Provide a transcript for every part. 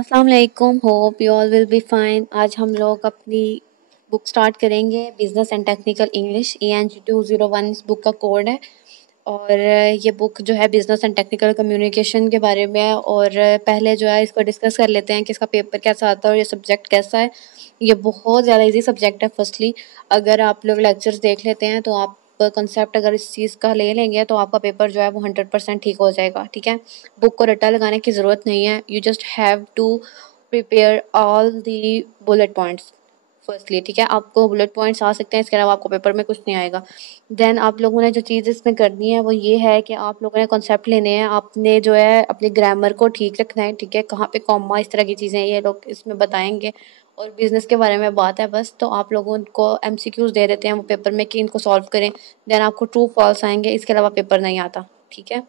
अस्सलाम वालेकुम, hope you all will be fine. आज हम लोग अपनी बुक स्टार्ट करेंगे, business and technical English ENG 201 इस बुक का कोड है। और ये बुक जो है बिजनेस एंड टेक्निकल कम्युनिकेशन के बारे में है। और पहले जो है इसको डिस्कस कर लेते हैं कि इसका पेपर कैसा आता है और ये सब्जेक्ट कैसा है। ये बहुत ज़्यादा इजी सब्जेक्ट है। फर्स्टली अगर आप लोग लेक्चर्स देख लेते हैं तो आप कंसेप्ट अगर इस चीज़ का ले लेंगे तो आपका पेपर जो है वो 100% ठीक हो जाएगा। ठीक है, बुक को रट्टा लगाने की ज़रूरत नहीं है। You just have to prepare all the bullet points firstly. ठीक है, आपको बुलेट पॉइंट्स आ सकते हैं, इसके अलावा आपको पेपर में कुछ नहीं आएगा। देन आप लोगों ने जो चीज़ इसमें करनी है वो ये है कि आप लोगों ने कॉन्सेप्ट लेने हैं, आपने जो है अपने ग्रामर को ठीक रखना है। ठीक है, कहाँ पे कॉमा, इस तरह की चीज़ें ये लोग इसमें बताएंगे। और बिजनेस के बारे में बात है बस, तो आप लोगों को MCQs दे देते हैं वो पेपर में कि इनको सॉल्व करें। देन आपको ट्रू फॉल्स आएंगे, इसके अलावा पेपर नहीं आता। ठीक है,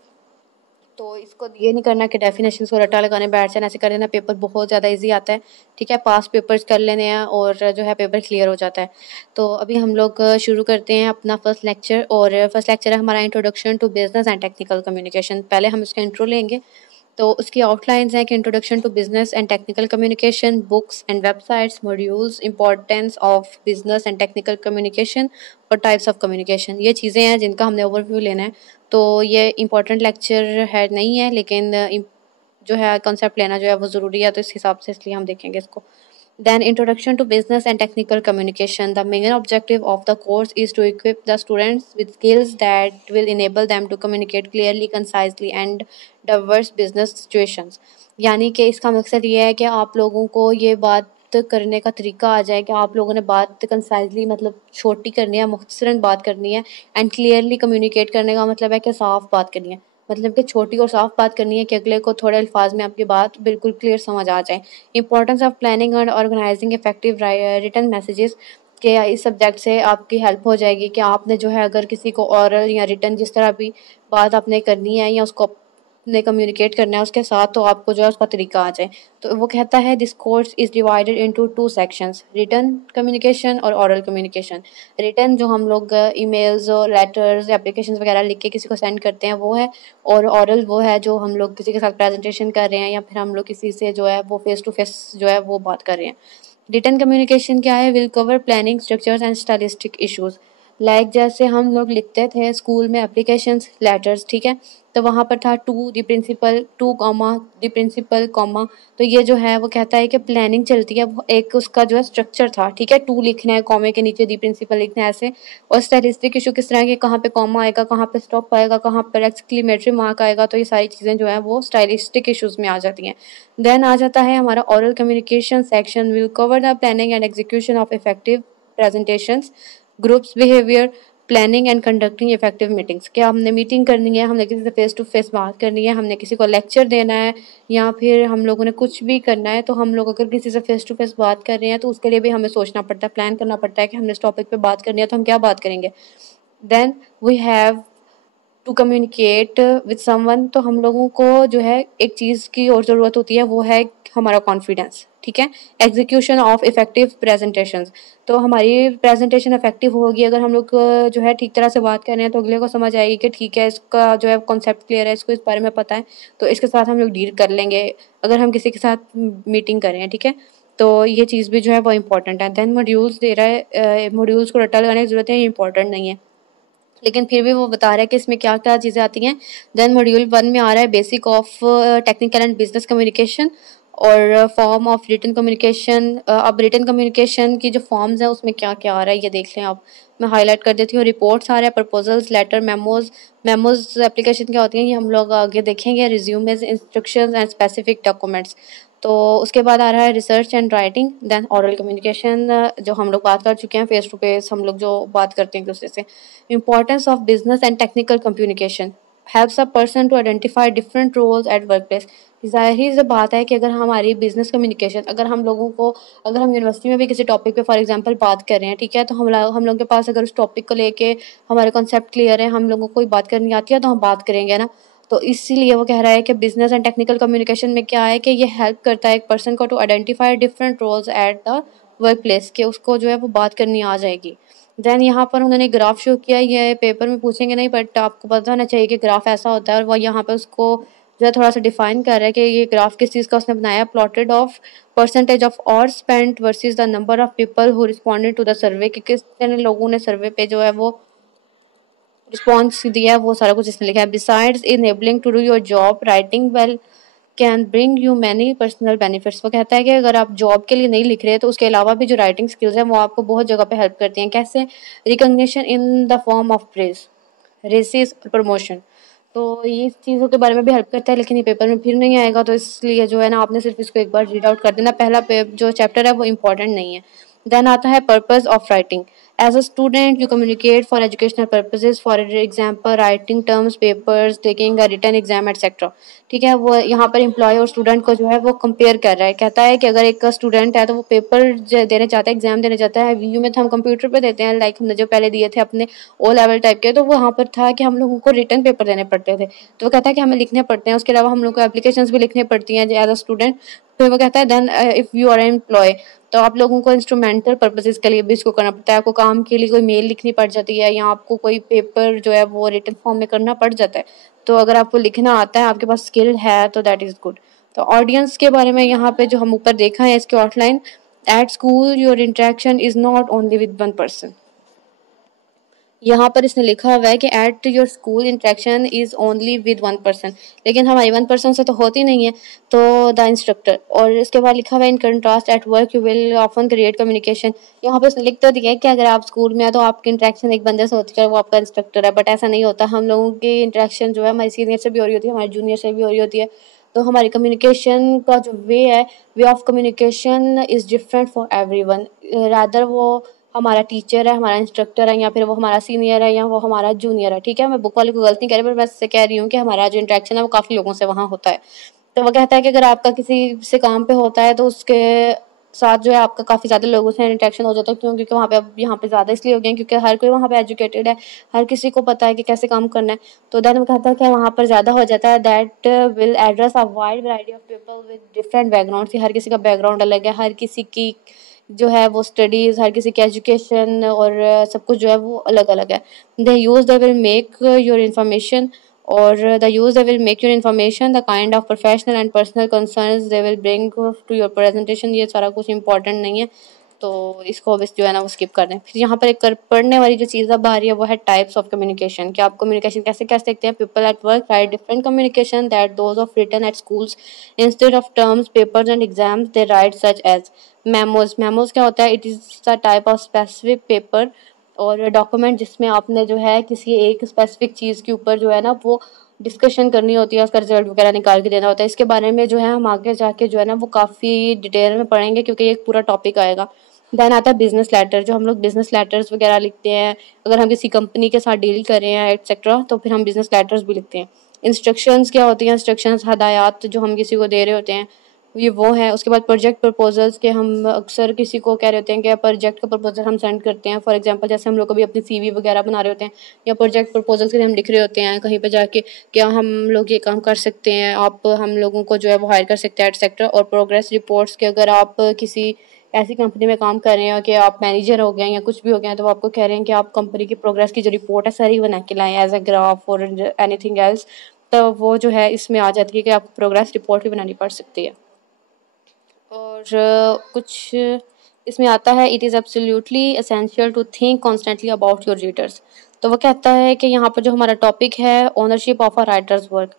तो इसको ये नहीं करना कि डेफिनेशन को रट्टा लगाने बैठ जाना, ऐसे कर देना, पेपर बहुत ज़्यादा इजी आता है। ठीक है, पास पेपर्स कर लेने हैं और जो है पेपर क्लियर हो जाता है। तो अभी हम लोग शुरू करते हैं अपना फर्स्ट लेक्चर। और फर्स्ट लेक्चर है हमारा introduction to business and technical communication. पहले हम इसका इंट्रो लेंगे। तो उसकी आउटलाइंस हैं कि introduction to business and technical communication, books and websites, modules, importance of business and technical communication और टाइप्स ऑफ कम्युनिकेशन। ये चीज़ें हैं जिनका हमने ओवरव्यू लेना है। तो ये इंपॉर्टेंट लेक्चर है नहीं है, लेकिन जो है कॉन्सेप्ट लेना जो है वो ज़रूरी है, तो इस हिसाब से इसलिए हम देखेंगे इसको। Then introduction to business and technical communication. The main objective of the course is to equip the students with skills that will enable them to communicate clearly, concisely and diverse business situations. यानी कि इसका मकसद ये है कि आप लोगों को ये बात करने का तरीका आ जाए कि आप लोगों ने बात कंसाइजली, मतलब छोटी करनी है, मुख्तसरन बात करनी है। एंड क्लियरली कम्युनिकेट करने का मतलब है कि साफ बात करनी है, मतलब कि छोटी और साफ बात करनी है कि अगले को थोड़े अल्फाज में आपकी बात बिल्कुल क्लियर समझ आ जाए। Importance of planning and organising effective written messages के इस सब्जेक्ट से आपकी हेल्प हो जाएगी कि आपने जो है अगर किसी को ऑरल या रिटन जिस तरह भी बात आपने करनी है या उसको ने कम्युनिकेट करना है उसके साथ, तो आपको जो है उसका तरीका आ जाए। तो वो कहता है this course is divided into 2 sections, written communication और ऑरल कम्युनिकेशन। रिटन जो हम लोग ईमेल्स और लेटर्स एप्लीकेशंस वगैरह लिख के किसी को सेंड करते हैं वो है। और ऑरल वो है जो हम लोग किसी के साथ प्रेजेंटेशन कर रहे हैं या फिर हम लोग किसी से जो है वो फेस टू फेस जो है वो बात कर रहे हैं। रिटन कम्युनिकेशन क्या है? Will cover planning, structures and stylistic issues. Like जैसे हम लोग लिखते थे स्कूल में एप्लीकेशंस, लेटर्स। ठीक है, तो वहाँ पर था to the principal, to comma the principal comma. तो ये जो है वो कहता है कि प्लानिंग चलती है, वो एक उसका जो है स्ट्रक्चर था। ठीक है, टू लिखना है, कॉमे के नीचे द प्रिंसिपल लिखना है, ऐसे। और स्टाइलिस्टिक इशू किस तरह के, कहाँ पे कॉमा आएगा, कहाँ पे स्टॉप आएगा, कहाँ पर एक्सक्लेमेटरी मार्क आएगा, तो ये सारी चीज़ें जो है वो स्टाइलिस्टिक इशूज़ में आ जाती हैं। देन आ जाता है हमारा oral communication section, will cover the planning and execution of effective presentations, groups behaviour, planning and conducting effective meetings. क्या हमने मीटिंग करनी है, हमने किसी से फेस टू फेस बात करनी है, हमने किसी को लेक्चर देना है, या फिर हम लोगों ने कुछ भी करना है, तो हम लोग अगर किसी से फेस टू फेस बात कर रहे हैं तो उसके लिए भी हमें सोचना पड़ता है, प्लान करना पड़ता है कि हमने इस टॉपिक पे बात करनी है तो हम क्या बात करेंगे। Then we have to communicate with someone. तो हम लोगों को जो है एक चीज़ की और ज़रूरत होती है, वो है हमारा कॉन्फिडेंस। ठीक है, एग्जीक्यूशन ऑफ इफेक्टिव प्रेजेंटेशंस। तो हमारी प्रेजेंटेशन इफेक्टिव होगी अगर हम लोग जो है ठीक तरह से बात कर रहे हैं, तो अगले को समझ आएगी कि ठीक है, इसका जो है कॉन्सेप्ट क्लियर है, इसको इस बारे में पता है, तो इसके साथ हम लोग डील कर लेंगे अगर हम किसी के साथ मीटिंग करें। ठीक है, तो ये चीज़ भी जो है वो इंपॉर्टेंट है। देन मॉड्यूल्स दे रहा है, मॉड्यूल्स को रट्टा लगाने की ज़रूरत है, ये इंपॉर्टेंट नहीं है, लेकिन फिर भी वो बता रहा है कि इसमें क्या क्या चीज़ें आती हैं। देन मॉड्यूल 1 में आ रहा है basic of technical and business communication और फॉर्म ऑफ रिटन कम्युनिकेशन। अब रिटन कम्युनिकेशन की जो फॉर्म्स हैं उसमें क्या क्या आ रहा है ये देख लें आप। मैं हाईलाइट कर देती हूँ। रिपोर्ट्स आ रहा है, proposals, letter, memos. Memos application क्या होती हैं ये हम लोग आगे देखेंगे। Resumes, instructions and specific documents. तो उसके बाद आ रहा है research and writing. Then oral communication जो हम लोग बात कर चुके हैं, फेस टू फेस हम लोग जो बात करते हैं एक दूसरे से। Importance of business and technical communication helps a person to identify different roles at work place. ज़ाहिर सी बात है कि अगर हमारी बिजनेस कम्युनिकेशन, अगर हम लोगों को, अगर हम यूनिवर्सिटी में भी किसी टॉपिक पे फॉर एग्जांपल बात कर रहे हैं, ठीक है, तो हम लोगों के पास अगर उस टॉपिक को लेके हमारे कॉन्सेप्ट क्लियर है, हम लोगों को कोई बात करनी आती है, तो हम बात करेंगे ना। तो इसीलिए वो कह रहा है कि बिजनेस एंड टेक्निकल कम्युनिकेशन में क्या है कि ये हेल्प करता है एक पर्सन को to identify different roles at the work place, के उसको जो है वो बात करनी आ जाएगी। देन यहाँ पर उन्होंने ग्राफ शो किया, ये पेपर में पूछेंगे नहीं, बट आपको पता होना चाहिए कि ग्राफ ऐसा होता है, और वो यहाँ पे उसको जो है थोड़ा सा डिफाइन कर रहा है कि ये ग्राफ किस चीज़ का उसने बनाया, plotted of percentage of hours spent versus the number of people who responded to the survey, कि कितने लोगों ने सर्वे पे जो है वो रिस्पॉन्स दिया है, वो सारा कुछ इसने लिखा है। Besides enabling to do your job, writing well can bring you many personal benefits. वो कहता है कि अगर आप जॉब के लिए नहीं लिख रहे तो उसके अलावा भी जो राइटिंग स्किल्स हैं वो आपको बहुत जगह पे हेल्प करती हैं। कैसे? Recognition in the form of praise, raises, promotion. तो ये चीज़ों के बारे में भी हेल्प करता है, लेकिन ये पेपर में फिर नहीं आएगा, तो इसलिए जो है ना आपने सिर्फ इसको एक बार रीड आउट कर देना। पहला जो चैप्टर है वो इम्पॉर्टेंट नहीं है। देन आता है purpose of writing. As a student you communicate for educational purposes, for example writing terms, papers, taking a written exam etcetera. ठीक है, वो यहाँ पर एम्प्लॉय और स्टूडेंट को जो है वो कंपेयर कर रहा है। कहता है कि अगर एक स्टूडेंट है तो वो पेपर देने चाहता है, एग्जाम देने चाहता है। वीयू में तो हम कंप्यूटर पे देते हैं, लाइक हमने जो पहले दिए थे अपने ओ लेवल टाइप के, तो वहाँ पर था कि हम लोगों को रिटन पेपर देने पड़ते थे। तो वो कहता है कि हमें लिखने पड़ते हैं, उसके अलावा हम लोग को एप्लीकेशंस भी लिखनी पड़ती हैं एज अ स्टूडेंट। फिर वो कहता है then if you are employ, तो आप लोगों को इंस्ट्रूमेंटल पर्पसेस के लिए भी इसको करना पड़ता है। आपको काम के लिए कोई मेल लिखनी पड़ जाती है, या आपको कोई पेपर जो है वो रिटन फॉर्म में करना पड़ जाता है। तो अगर आपको लिखना आता है, आपके पास स्किल है, तो दैट इज़ गुड। तो ऑडियंस के बारे में यहाँ पे जो हम ऊपर देखा है इसकी outline, at school your interaction is not only with one person. यहाँ पर इसने लिखा हुआ है कि at your school interaction is only with one person, लेकिन हमारी वन पर्सन से तो होती नहीं है, तो द इंस्ट्रक्टर। और इसके बाद लिखा हुआ है in contrast at work you will often create communication. यहाँ पर इसने लिख तो दिया है कि अगर आप स्कूल में है तो आपकी इंटरेक्शन एक बंदे से होती है, वो आपका इंस्ट्रक्टर है, बट ऐसा नहीं होता। हम लोगों की इंटरेक्शन जो है हमारे सीनियर से भी हो रही होती है, हमारे जूनियर से भी हो रही होती है। तो हमारी कम्युनिकेशन का जो way of communication is different for everyone. Rather वो हमारा टीचर है, हमारा इंस्ट्रक्टर है, या फिर वो हमारा सीनियर है, या वो हमारा जूनियर है। ठीक है, मैं बुक वाले को गलत नहीं कह रही, पर मैं इससे कह रही हूँ कि हमारा जो इंटरेक्शन है वो काफ़ी लोगों से वहाँ होता है। तो वो कहता है कि अगर आपका किसी से काम पे होता है तो उसके साथ जो है आपका काफ़ी ज़्यादा लोगों से इंटरेक्शन हो जाता है। क्यों? क्योंकि वहाँ पे अब यहाँ पे ज़्यादा इसलिए हो गया है क्योंकि हर कोई वहाँ पे एजुकेटेड है, हर किसी को पता है कि कैसे काम करना है। तो देन वो कहता है कि वहाँ पर ज़्यादा हो जाता है। That will address a wide variety of people with different background. हर किसी का बैकग्राउंड अलग है, हर किसी की जो है वो स्टडीज़, हर किसी की एजुकेशन और सब कुछ जो है वो अलग अलग है। They will make your information, or the use they will make your information, the kind of professional and personal concerns they will bring to your presentation। ये सारा कुछ important नहीं है, तो इसको बस जो है ना वो स्किप कर दें। फिर यहाँ पर एक पढ़ने वाली जो चीज़ अब आ रही है वो है टाइप्स ऑफ कम्युनिकेशन, कि आप कम्युनिकेशन कैसे कह सकते हैं। People at work write different communication that those of written at schools, instead of terms, papers and exams they write such as memos. Memos क्या होता है? It is a type of specific paper और document जिसमें आपने जो है किसी एक स्पेसिफिक चीज़ के ऊपर जो है ना वो डिस्कशन करनी होती है, उसका रिजल्ट वगैरह निकाल के देना होता है। इसके बारे में जो है हम आगे जाके जो है ना वो काफ़ी डिटेल में पढ़ेंगे, क्योंकि ये एक पूरा टॉपिक आएगा। देन आता है बिजनेस लेटर, जो हम लोग बिजनेस लेटर्स वगैरह लिखते हैं अगर हम किसी कंपनी के साथ डील कर रहे हैं एटसेट्रा, तो फिर हम बिजनेस लेटर्स भी लिखते हैं। इंस्ट्रक्शंस क्या होती हैं? इंस्ट्रक्शंस हदायत जो हम किसी को दे रहे होते हैं, ये वो है। उसके बाद प्रोजेक्ट प्रपोजल्स के हम अक्सर किसी को कह रहे होते हैं कि प्रोजेक्ट का प्रपोजल हम सेंड करते हैं। फॉर एग्जांपल जैसे हम लोग कभी अपनी सीवी वगैरह बना रहे होते हैं, या प्रोजेक्ट प्रपोजल्स के लिए हम लिख रहे होते हैं कहीं पे जाके, क्या हम लोग ये काम कर सकते हैं, आप हम लोगों को जो है वो हायर कर सकते हैं एटसेट्रा। और प्रोग्रेस रिपोर्ट्स के अगर आप किसी ऐसी कंपनी में काम कर रहे हैं कि आप मैनेजर हो गए हैं या कुछ भी हो गए हैं, तो वो आपको कह रहे हैं कि आप कंपनी की प्रोग्रेस की जो रिपोर्ट है सारी बना के लाएं एज अ ग्राफ और एनीथिंग एल्स, तो वो जो है इसमें आ जाती है कि आपको प्रोग्रेस रिपोर्ट भी बनानी पड़ सकती है। और कुछ इसमें आता है, it is absolutely essential to think constantly about your readers. तो वो कहता है कि यहाँ पर जो हमारा टॉपिक है ownership of a writers work,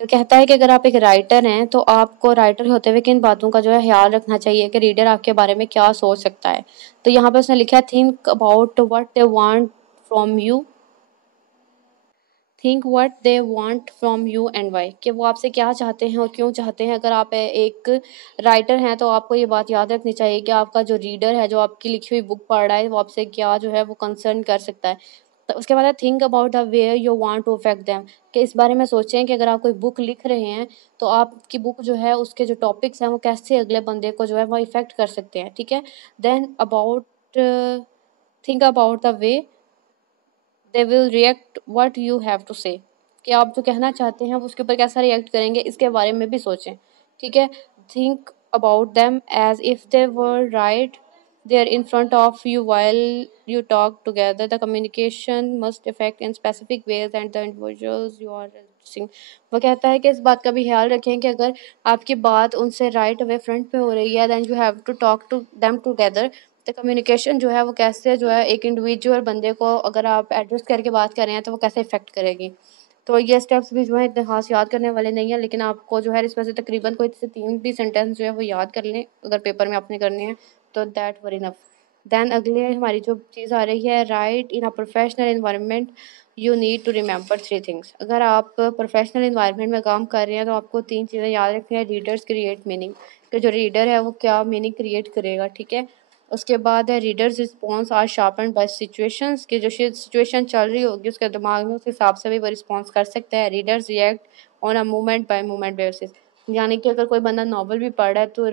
तो कहता है कि अगर आप एक राइटर हैं तो आपको राइटर होते हुए किन बातों का जो है ख्याल रखना चाहिए कि रीडर आपके बारे में क्या सोच सकता है। तो यहाँ पर उसने लिखा है think about what they want from you, think what they want from you and why, कि वो आपसे क्या चाहते हैं और क्यों चाहते हैं। अगर आप एक राइटर हैं तो आपको ये बात याद रखनी चाहिए कि आपका जो रीडर है, जो आपकी लिखी हुई बुक पढ़ रहा है, वो आपसे क्या जो है वो कंसर्न कर सकता है। तो उसके बाद है think about the way you want to affect them, कि इस बारे में सोचें कि अगर आप कोई बुक लिख रहे हैं तो आपकी बुक जो है उसके जो टॉपिक्स हैं वो कैसे अगले बंदे को जो है वो इफेक्ट कर सकते हैं। ठीक है, then about think about the way they will react what you have to say, कि आप जो कहना चाहते हैं वो उसके ऊपर कैसा रिएक्ट करेंगे, इसके बारे में भी सोचें। ठीक है, think about them as if they were right there in front of you while you talk together. The communication must affect in specific ways and the individuals you are addressing. वो कहता है कि इस बात का भी ख्याल रखें कि अगर आपकी बात उनसे राइट अवे फ्रंट पे हो रही है, then you have to talk to them together. तो कम्युनिकेशन जो है वो कैसे जो है एक इंडिविजुअल बंदे को अगर आप एड्रेस करके बात कर रहे हैं तो वो कैसे इफेक्ट करेगी। तो ये स्टेप्स भी जो है इतने खास याद करने वाले नहीं है, लेकिन आपको जो है इसमें से तकरीबन कोई से 3 भी सेंटेंस जो है वो याद कर लें अगर पेपर में आपने करने हैं तो दैट वर इनफ। देन अगले हमारी जो चीज़ आ रही है, right in a professional environment you need to remember 3 things. अगर आप प्रोफेशनल इन्वायरमेंट में काम कर रहे हैं तो आपको 3 चीज़ें याद रखनी है। रीडर्स क्रिएट मीनिंग, कि जो रीडर है वो क्या मीनिंग क्रिएट करेगा, ठीक है। उसके बाद है readers response are sharpen by situations, कि जो सिचुएशन चल रही होगी उसके दिमाग में उस हिसाब से भी वो रिस्पॉन्स कर सकता है। Readers react on a moment bye moment basis, यानी कि अगर कोई बंदा नॉवल भी पढ़ रहा है तो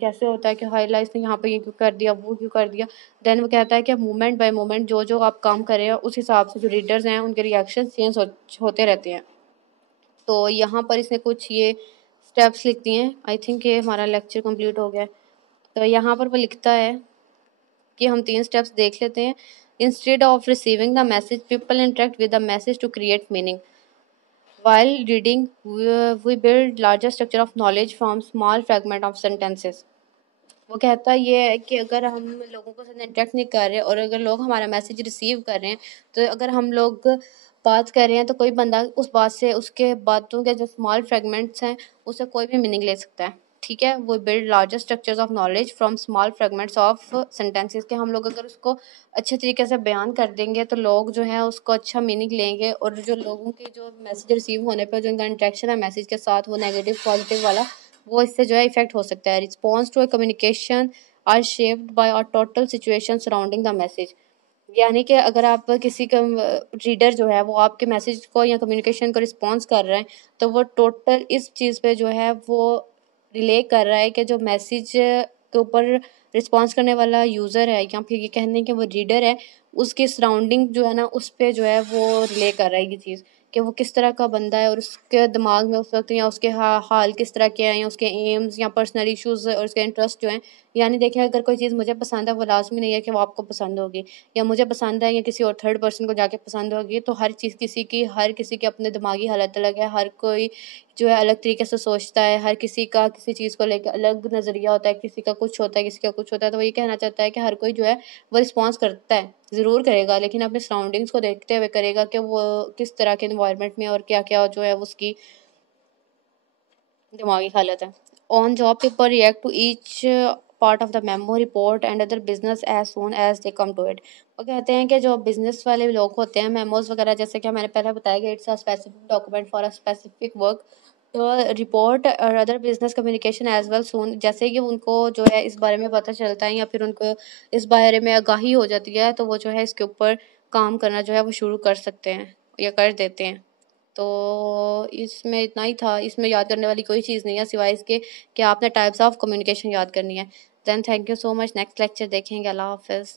कैसे होता है कि हाई लाइफ ने यहाँ पे ये क्यों कर दिया, वो क्यों कर दिया। देन वो कहता है कि मोमेंट बाय मोमेंट जो जो आप काम कर रहे हैं उस हिसाब से जो रीडर्स हैं उनके रिएक्शन चेंज होते रहते हैं। तो यहाँ पर इसने कुछ ये स्टेप्स लिख दिए हैं। आई थिंक ये हमारा लेक्चर कंप्लीट हो गया है। तो यहाँ पर वो लिखता है कि हम 3 स्टेप्स देख लेते हैं। Instead of receiving the message people interact with the message to create meaning. While reading, we build larger structure of knowledge from small fragment of sentences. वो कहता ये है कि अगर हम लोगों के साथ इंटरेक्ट नहीं कर रहे और अगर लोग हमारा मैसेज रिसीव कर रहे हैं, तो अगर हम लोग बात कर रहे हैं तो कोई बंदा उस बात से उसके बातों के जो स्मॉल फ्रेगमेंट्स हैं उससे कोई भी मीनिंग ले सकता है, ठीक है। वो build larger structures of knowledge from small fragments of sentences, के हम लोग अगर उसको अच्छे तरीके से बयान कर देंगे तो लोग जो है उसको अच्छा मीनिंग लेंगे, और जो लोगों के जो मैसेज रिसीव होने पर जो उनका इंटरेक्शन है मैसेज के साथ वो नेगेटिव पॉजिटिव वाला, वो इससे जो है इफेक्ट हो सकता है। Response to a communication are shaped by our total situation surrounding the message, यानी कि अगर आप किसी का रीडर जो है वो आपके मैसेज को या कम्युनिकेशन को रिस्पॉन्स कर रहे हैं तो वो टोटल इस चीज़ पे जो है वो रिले कर रहा है कि जो मैसेज के ऊपर रिस्पॉन्स करने वाला यूज़र है या फिर ये कहने कि वो रीडर है उसकी सराउंडिंग जो है ना उस पर जो है वो रिले कर रहा है ये चीज़, कि वो किस तरह का बंदा है और उसके दिमाग में उस वक्त या उसके हाल किस तरह के हैं या उसके एम्स या पर्सनल इश्यूज़ और उसके इंटरेस्ट जो हैं। यानी देखिए अगर कोई चीज़ मुझे पसंद है वो लाजमी नहीं है कि वो आपको पसंद होगी, या मुझे पसंद है या किसी और थर्ड पर्सन को जाके पसंद होगी। तो हर किसी की अपने दिमागी हालत अलग है, हर कोई जो है अलग तरीके से सोचता है, हर किसी का किसी चीज़ को लेकर अलग नज़रिया होता है, किसी का कुछ होता है किसी का कुछ होता है। तो वो ये कहना चाहता है कि हर कोई जो है वो रिस्पॉन्स करता है, ज़रूर करेगा, लेकिन अपने सराउंडिंग्स को देखते हुए करेगा कि वो किस तरह के इन्वायरमेंट में और क्या क्या जो है उसकी दिमागी हालत है। On job paper react to each part of the memo report and other business as soon as they come to it. वो कहते हैं कि जो बिजनेस वाले लोग होते हैं मेमोज वगैरह, जैसे कि मैंने पहले बताया कि it's a specific document for a specific work, तो रिपोर्ट और other business communication as well soon, जैसे कि उनको जो है इस बारे में पता चलता है या फिर उनको इस बारे में आगाही हो जाती है तो वो जो है इसके ऊपर काम करना जो है वो शुरू कर सकते हैं या कर देते हैं। तो इसमें इतना ही था, इसमें याद करने वाली कोई चीज़ नहीं है सिवाय इसके कि आपने टाइप्स ऑफ कम्युनिकेशन याद करनी है। Then thank you so much, next lecture देखेंगे। अल्लाह हाफ़िज़।